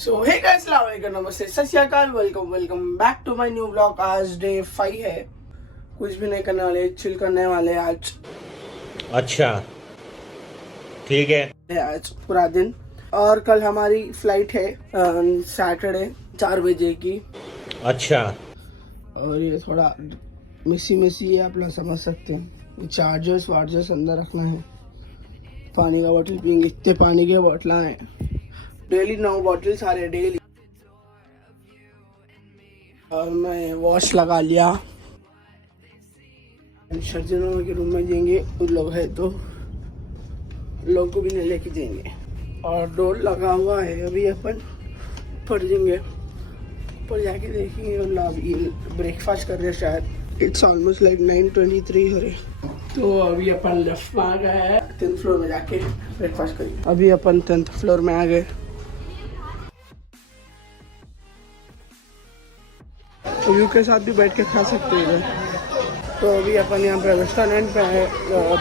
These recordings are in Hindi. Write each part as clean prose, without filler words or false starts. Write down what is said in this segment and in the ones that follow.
सो हे गाइस, अस्सलाम वालेकुम, नमस्ते, सत श्री अकाल, welcome back to my new blog. आज डे 5 है। कुछ भी नहीं करने वाले, चिल करने वाले आज। अच्छा ठीक है। आज पूरा दिन। और कल हमारी फ्लाइट है सैटरडे 4 बजे की। अच्छा और ये थोड़ा मिसी है, आप लोग समझ सकते हैं। चार्जर्स वार्जर्स अंदर रखना है। पानी का बोतल पियेंगे, इतने पानी के बोतल हैं डेली, 9 बॉटल सारे डेली। और मैं वॉश लगा लिया। सर्जनों के रूम में जाएंगे, उन लोग है तो लोग को भी नहीं लेके जाएंगे। और डोर लगा हुआ है, अभी अपन ऊपर जाएंगे, ऊपर जाके देखेंगे। अभी ब्रेकफास्ट कर रहे शायद। इट्स ऑलमोस्ट लाइक 9:23 हो रहे। तो अभी अपन लेफ्ट में आ गए हैं, 10th फ्लोर में जाके ब्रेकफास्ट करेंगे। अभी अपन 10th फ्लोर में आ गए। व्यू के साथ भी बैठ के खा सकते हैं इधर। तो अभी अपन यहाँ पे रेस्टोरेंट पे है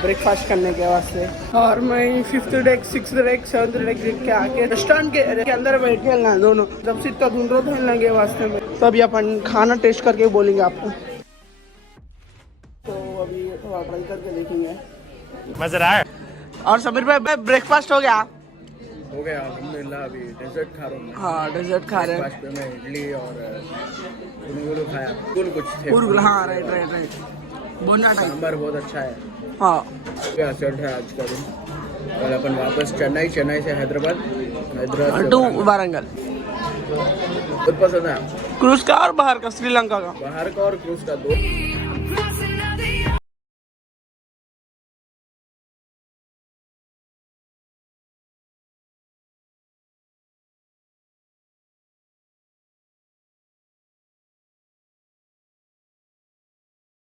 ब्रेकफास्ट करने के वास्ते। और मैं 5th deck, 6th deck, 7th deck देख के आके रेस्टोरेंट के अंदर बैठ के ना दोनों जब से इतना ढूंढ रहा था के वास्ते में। तो अभी अपन खाना टेस्ट करके बोलेंगे आपको। तो अभी थोड़ा ट्राई करके देखेंगे। मजा आया। और समीर भाई, ब्रेकफास्ट हो गया? हो गया अल्हम्दुलिल्लाह। अभी डेजर्ट खा रहा हूँ। हाँ, डेजर्ट खा रहे हैं। ब्रेकफास्ट में मैं इडली और गुलगुलो खाया। कुछ थे। हाँ, राइट बोना टाइप। सांभर बहुत अच्छा है। हाँ, क्या सेट है आज का दिन। कल अपन वापस चेन्नई से हैदराबाद टू वारंगल। बहुत पसंद है। क्रूज का और बाहर का, श्रीलंका का। बाहर का और क्रूज का दो।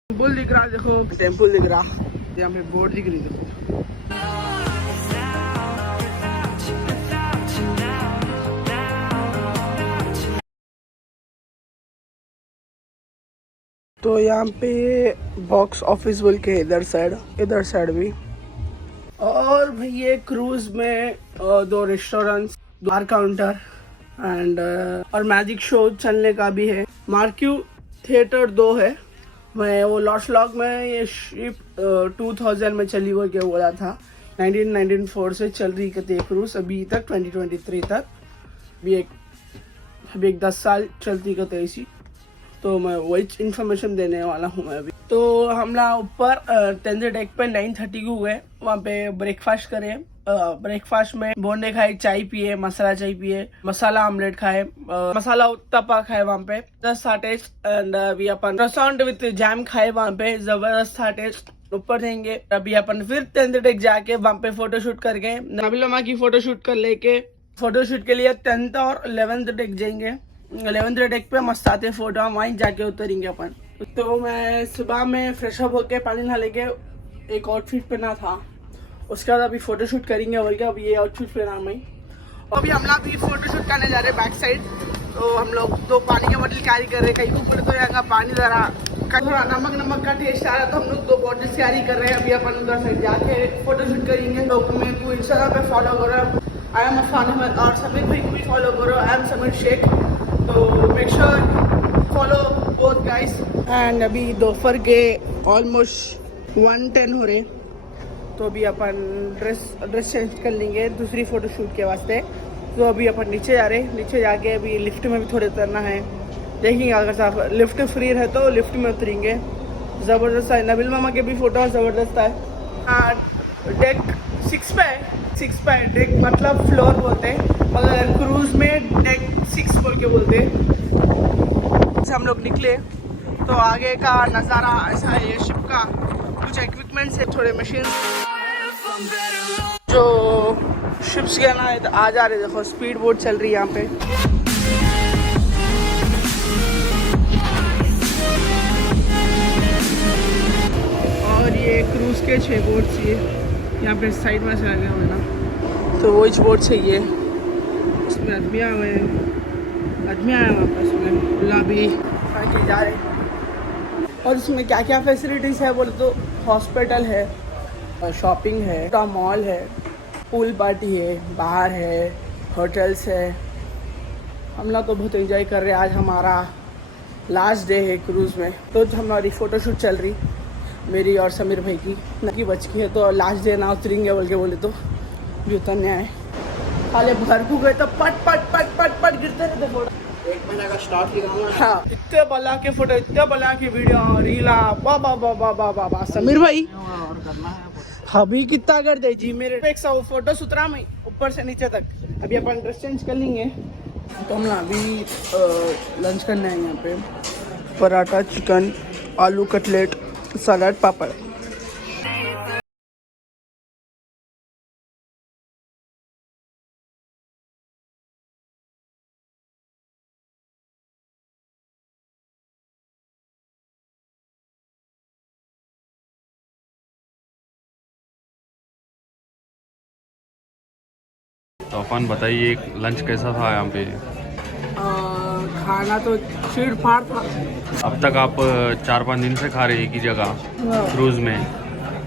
टेम्पल दिख रहा, देखो टेम्पल दिख रहा। यहाँ पे बोर्ड दिख रही, देखो। तो यहाँ पे बॉक्स ऑफिस बोल के इधर साइड भी। और भाई ये क्रूज में 2 रेस्टोरेंट्स, 2 बार काउंटर एंड और मैजिक शो चलने का भी है। मार्क्यू थिएटर 2 है। मैं वो लॉस्ट लॉक में ये शिप 2000 में चली हुई क्या बोला था। 1994 से चल रही कहते क्रूज अभी तक 2023 तक भी एक 10 साल चलती कहते इसी। तो मैं वही इन्फॉर्मेशन देने वाला हूँ मैं अभी। तो हम लोग ऊपर 10th डेक पे 9:30 को हुए, वहाँ पे ब्रेकफास्ट करें। ब्रेकफास्ट में बोंडे खाए, चाय पिए, मसाला चाय पिए, मसाला ऑमलेट खाए, मसाला उत्तपा खाए वहाँ पे, जबरदस्त था टेस्ट। एंड अभी अपन रेस्टोरेंट विथ जैम खाए वहाँ पे, जबरदस्त था टेस्ट। ऊपर जाएंगे अभी अपन, फिर 10th डेक जाके वहाँ पे फोटोशूट करके नबील मामा की फोटोशूट कर लेके, फोटोशूट के लिए 10th और 11th डेक जाएंगे। 11th डेक पे मस्त आते फोटो, वहीं जाके उतरेंगे अपन। तो मैं सुबह में फ्रेश अप होके पानी नहा लेके एक आउटफिट पहना था, उसके बाद अभी फोटोशूट करेंगे। और क्या अभी ये आउटफिट पहना मैं। अभी हम लोग भी फोटोशूट करने जा रहे हैं बैक साइड। तो हम लोग 2 पानी के बोतल कैरी कर रहे हैं। कहीं ऊपर तो यहाँ पानी जरा थोड़ा नमक का टेस्ट आ रहा, तो हम लोग 2 बॉटल कैरी कर रहे हैं। अभी अपन उधर साइड जाके फोटोशूट करेंगे। लोग मेरे को इंस्टाग्राम पे फॉलो करो, आई एम अफान अहमद। और समीर भाई को भी फॉलो करो, आई एम समीर शेख। तो make sure follow both guys. And अभी दोपहर के ऑलमोस्ट 1:10 हो रहे। तो अभी अपन ड्रेस चेंज कर लेंगे दूसरी फोटोशूट के वास्ते। तो अभी अपन नीचे जा रहे हैं। नीचे जाके अभी लिफ्ट में भी थोड़े उतरना है, देखेंगे अगर साफ लिफ्ट फ्री है तो लिफ्ट में उतरेंगे। ज़बरदस्त है, नबील मामा के भी फोटो ज़बरदस्त है। हाँ, डेक 6 पे है। 6 पे है डेक, मतलब फ्लोर बोलते हैं, मगर क्रूज में डेक 6 बोल के बोलते हैं। से हम लोग निकले तो आगे का नज़ारा ऐसा है, ये शिप का कुछ इक्विपमेंट्स है, थोड़े मशीन जो शिप्स के ना आ जा रहे। देखो स्पीड बोट चल रही है यहाँ पे। और ये क्रूज के 6 बोट्स ये यहाँ पे साइड में चला गया हुआ ना, तो वो बोट से ये इसमें आदमी आए हुए हैं, आदमी आया वापस में गुलाबी आके जा रहे। और इसमें क्या क्या फैसिलिटीज़ है बोले तो हॉस्पिटल है, शॉपिंग है, मॉल है, पूल पार्टी है, बाहर है, होटल्स है, हम लोग तो बहुत एंजॉय कर रहे हैं। आज हमारा लास्ट डे है क्रूज़ में, तो हमारी फ़ोटोशूट चल रही मेरी और समीर भाई की बच की है, तो लास्ट डे ना उतरेंगे बोल के बोले तो भी उतरने आए। खाली घर को गए तो पट पट पट पट पट गिरते रहते फोटो। 1 महीना का स्टॉक दिखाऊंगा। हाँ, इतने बला के फोटो, इतने बला के वीडियो, रीला, बा बा बा बा बा बा बा। समीर भाई और करना है अभी कितना कर दे जी मेरे 100 फोटो सुतरा में ऊपर से नीचे तक। अभी अपन ड्रेस चेंज कर लेंगे, तो हम ना अभी लंच करने आए यहाँ पे। पराठा, चिकन, आलू कटलेट, सलाद, पापड़। तो अपन बताइए लंच कैसा था यहाँ पे? खाना तो चीड़ फाड़ था। अब तक आप 4-5 दिन से खा रहे एक ही जगह क्रूज़ में,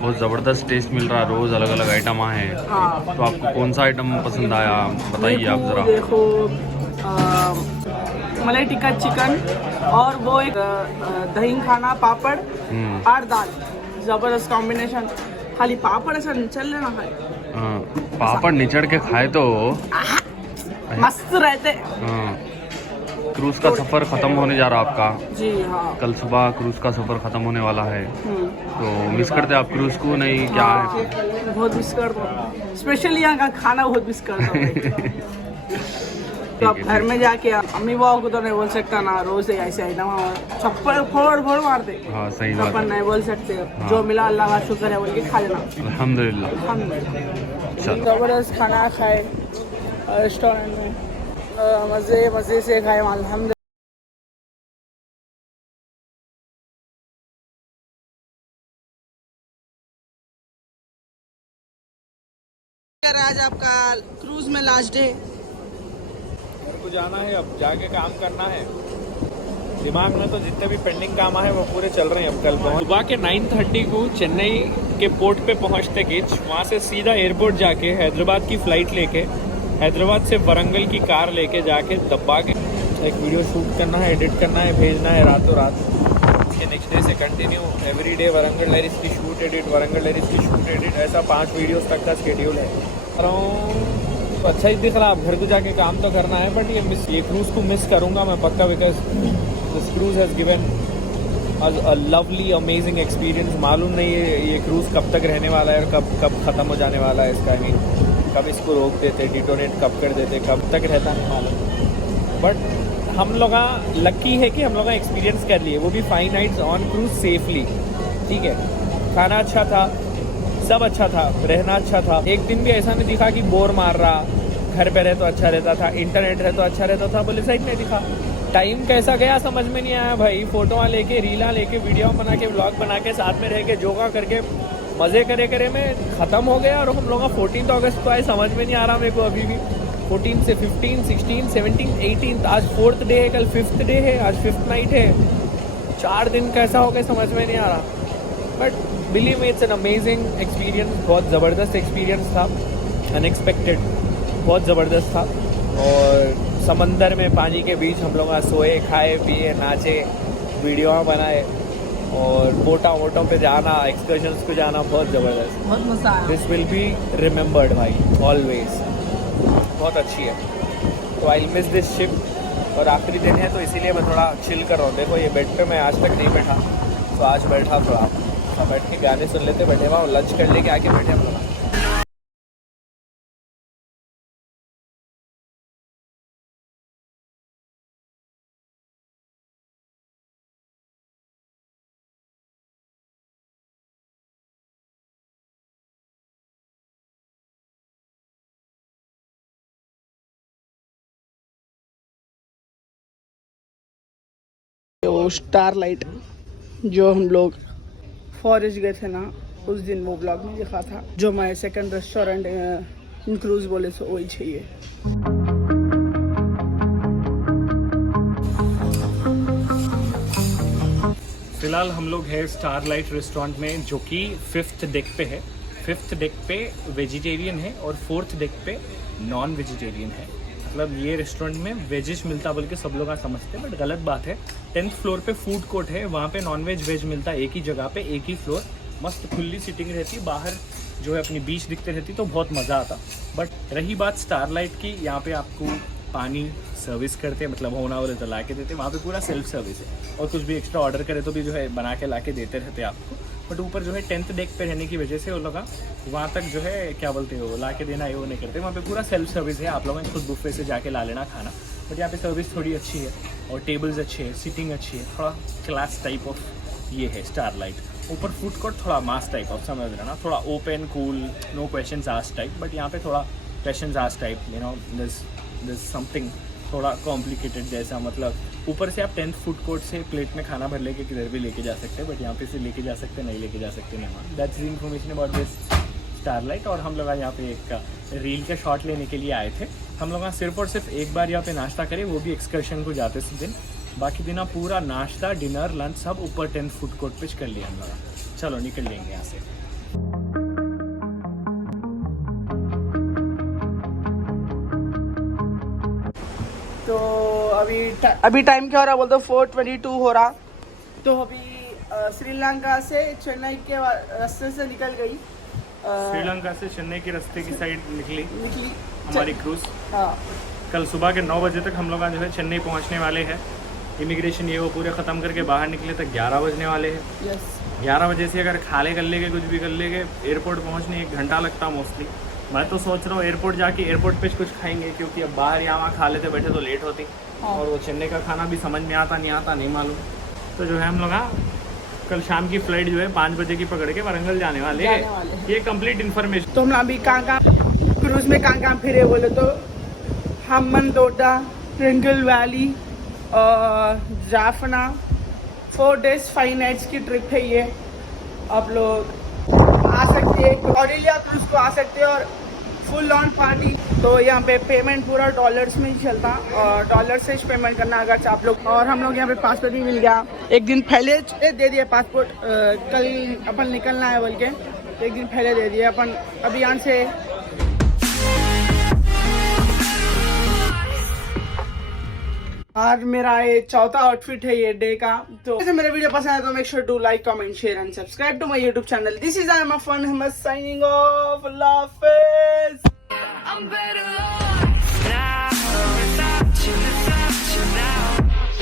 बहुत ज़बरदस्त टेस्ट मिल रहा है, रोज़ अलग अलग आइटम हैं। हाँ, तो आपको कौन सा आइटम पसंद आया बताइए आप ज़रा। देखो मलाई टिक्का चिकन और वो एक दही खाना, पापड़ और दाल, ज़बरदस्त कॉम्बिनेशन। खाली पापड़ ऐसा चल लेना है, हाँ, पापड़ निचड़ के खाए तो मस्त रहते। हाँ। क्रूज़ का सफ़र ख़त्म होने जा रहा आपका। जी हाँ, कल सुबह क्रूज़ का सफ़र ख़त्म होने वाला है, तो मिस करते आप क्रूज़ को? नहीं क्या है? बहुत मिस करता हूँ, स्पेशली यहाँ का खाना बहुत मिस करता हूँ। तो अब घर में जाके अम्मी बाबा को तो नहीं बोल सकता ना, रोज ऐसे आइटम छप्पर फोड़ फोड़ मारते। हाँ सही बात अपन है। नहीं बोल सकते। हाँ। जो मिला अल्लाह का शुक्र है बोल के खा लेना। अल्हम्दुलिल्लाह। चलो। ज़बरदस्त खाना खाए रेस्टोरेंट में, मज़े से खाए अल्हम्दुलिल्लाह। आज आपका क्रूज में लास्ट डे। घर को जाना है, अब जाके काम करना है। दिमाग में तो जितने भी पेंडिंग काम है वो पूरे चल रहे हैं। अब कल सुबह के 9:30 को चेन्नई के पोर्ट पे पहुंचते गिच, वहाँ से सीधा एयरपोर्ट जाके हैदराबाद की फ़्लाइट लेके, हैदराबाद से वरंगल की कार लेके जाके दब्बा के एक वीडियो शूट करना है, एडिट करना है, भेजना है रातों रात। उसके नेक्स्ट डे से कंटिन्यू एवरी डे वरंगल लेरिस की शूट एडिट, वरंगल लेरिस की शूट एडिट, ऐसा 5 वीडियोज़ तक का शेड्यूल है। तो अच्छा ही दिख रहा। अब घर को जाके काम तो करना है, बट ये क्रूज़ को मिस करूँगा मैं पक्का, because this cruise has given a lovely amazing experience. मालूम नहीं है ये क्रूज़ कब तक रहने वाला है और कब ख़त्म हो जाने वाला है इसका, नहीं कब इसको रोक देते, डिटोनेट कब कर देते, कब तक रहता नहीं मालूम। बट हम लोग लकी है कि हम लोग एक्सपीरियंस कर लिए, वो भी 5 नाइट्स ऑन क्रूज़ सेफली। ठीक है, खाना अच्छा था, सब अच्छा था, रहना अच्छा था। एक दिन भी ऐसा नहीं दिखा कि बोर मार रहा, घर पे रहे तो अच्छा रहता था, इंटरनेट रहे तो अच्छा रहता था, बोले साइड नहीं दिखा। टाइम कैसा गया समझ में नहीं आया भाई। फ़ोटोआँ लेके, रीला लेके, वीडियो बना के, व्लॉग बना के, साथ में रह के, योगा करके, मज़े करे में ख़त्म हो गया। और हम लोग 14 अगस्त को आए, समझ में नहीं आ रहा मेरे को अभी भी। 14 से 15, 16, 17, 18, आज 4th डे है, कल 5th डे है, आज 5th नाइट है। 4 दिन कैसा हो गया समझ में नहीं आ रहा। But believe me, it's an amazing experience. बहुत ज़बरदस्त एक्सपीरियंस था, अनएक्सपेक्टेड, बहुत ज़बरदस्त था। और समंदर में पानी के बीच हम लोग सोए, खाए, पिए, नाचे, वीडियो बनाए, और बोटों पे जाना, एक्सकर्शंस को जाना, बहुत ज़बरदस्त, बहुत मजा आया। दिस विल बी रिमेम्बर्ड भाई, ऑलवेज। बहुत अच्छी है। तो आई मिस दिस शिप। और आखिरी दिन है तो इसीलिए मैं थोड़ा चिल कर रहा हूँ। देखो ये बेड पे मैं आज तक नहीं बैठा, तो आज बैठा, थोड़ा बैठ के गाने सुन लेते, बैठे हुआ लंच कर लेके आके बैठे हम लोग। वो स्टारलाइट जो हम लोग फॉरेस्ट गए थे ना, उस दिन वो ब्लॉग में दिखा था। जो मैं सेकंड रेस्टोरेंट इन क्रूज बोले सो वही चाहिए। फ़िलहाल हम लोग है स्टारलाइट रेस्टोरेंट में, जो कि 5th डेक पे है। 5th डेक पे वेजिटेरियन है और 4th डेक पे नॉन वेजिटेरियन है। मतलब ये रेस्टोरेंट में वेजिज मिलता बोल के सब लोग समझते हैं, बट गलत बात है। 10th फ्लोर पे फूड कोर्ट है, वहाँ पे नॉन वेज वेज मिलता है एक ही जगह पे, एक ही फ्लोर, मस्त खुली सीटिंग रहती, बाहर जो है अपनी बीच दिखते रहती, तो बहुत मज़ा आता। बट रही बात स्टारलाइट की, यहाँ पे आपको पानी सर्विस करते हैं, मतलब होना वाले तो ला के देते हैं, वहाँ पे पूरा सेल्फ सर्विस है, और कुछ भी एक्स्ट्रा ऑर्डर करे तो भी जो है बना के ला के देते रहते हैं आपको। बट ऊपर जो है 10th डेक पे रहने की वजह से वो लोग वहाँ तक जो है क्या बोलते हो ला के देना, ये वो नहीं करते, वहाँ पे पूरा सेल्फ सर्विस है, आप लोगों ने खुद बुफे से जाके ला लेना खाना। बट यहाँ पे सर्विस थोड़ी अच्छी है, और टेबल्स अच्छे हैं, सीटिंग अच्छी है, थोड़ा क्लास टाइप ऑफ ये है स्टारलाइट। ऊपर फूड कोर्ट थोड़ा मास टाइप ऑफ, समझ रहे ना, थोड़ा open cool, no question asked type. But यहाँ पे थोड़ा question asked type, you know, this something थोड़ा कॉम्प्लिकेटेड जैसा, मतलब ऊपर से आप 10th फूड कोर्ट से प्लेट में खाना भर लेके किधर भी लेके जा सकते हैं, बट यहाँ पे से लेके जा सकते नहीं लेके जा सकते नहीं। That's the information about this starlight. और हम लोग यहाँ पे एक रील का शॉट लेने के लिए आए थे। हम लोग सिर्फ और सिर्फ एक बार यहाँ पे नाश्ता करें, वो भी एक्सकर्शन को जाते थे दिन, बाकी दिन पूरा नाश्ता डिनर लंच सब ऊपर 10th फूड कोर्ट पे कर लिया हम लोग। चलो निकल लेंगे यहाँ से। तो अभी टाइम क्या हो रहा बोलते 4:22 हो रहा। तो अभी श्रीलंका से चेन्नई के रास्ते से निकल गई, श्रीलंका से चेन्नई के रास्ते की साइड निकली हमारी क्रूज। हाँ, कल सुबह के 9 बजे तक हम लोग जो है चेन्नई पहुंचने वाले हैं। इमिग्रेशन ये वो पूरे ख़त्म करके बाहर निकले तक 11 बजने वाले हैं। यस। 11 बजे से अगर खाले कर लेंगे, कुछ भी कर लेंगे, एयरपोर्ट पहुंचने 1 घंटा लगता मोस्टली। मैं तो सोच रहा हूँ एयरपोर्ट जाके एयरपोर्ट पे कुछ खाएंगे, क्योंकि अब बाहर यहाँ खा लेते बैठे तो लेट होती, और वो चेन्नई का खाना भी समझ में आता नहीं मालूम। तो जो है हम लोग कल शाम की फ्लाइट जो है 5 बजे की पकड़ के वरंगल जाने वाले हैं। ये कंप्लीट इन्फॉर्मेशन। तो हम अभी कहाँ क्रूज में कहाँ फिरे बोले तो हम्बनतोटा, ट्रिंगल वैली और जाफना, 4 days 5 nights की ट्रिप है ये। आप लोग आ सकते हैं, ऑरेलिया क्रूज को आ सकते हैं, और फुल ऑन पार्टी। तो यहाँ पे पेमेंट पूरा डॉलर्स में ही चलता, और डॉलर से ही पेमेंट करना अगर आप लोग। और हम लोग यहाँ पे पासपोर्ट भी मिल गया, एक दिन पहले दे दिया पासपोर्ट, कल अपन निकलना है बोल के 1 दिन पहले दे दिया अपन। अभी यहाँ से आज मेरा ये 4था आउटफिट है ये डे का। तो अगर मेरा वीडियो पसंद है तो make sure to like, comment, share and subscribe to my YouTube channel. This is I am Fan Ahmad signing off. Allah हाफिज़।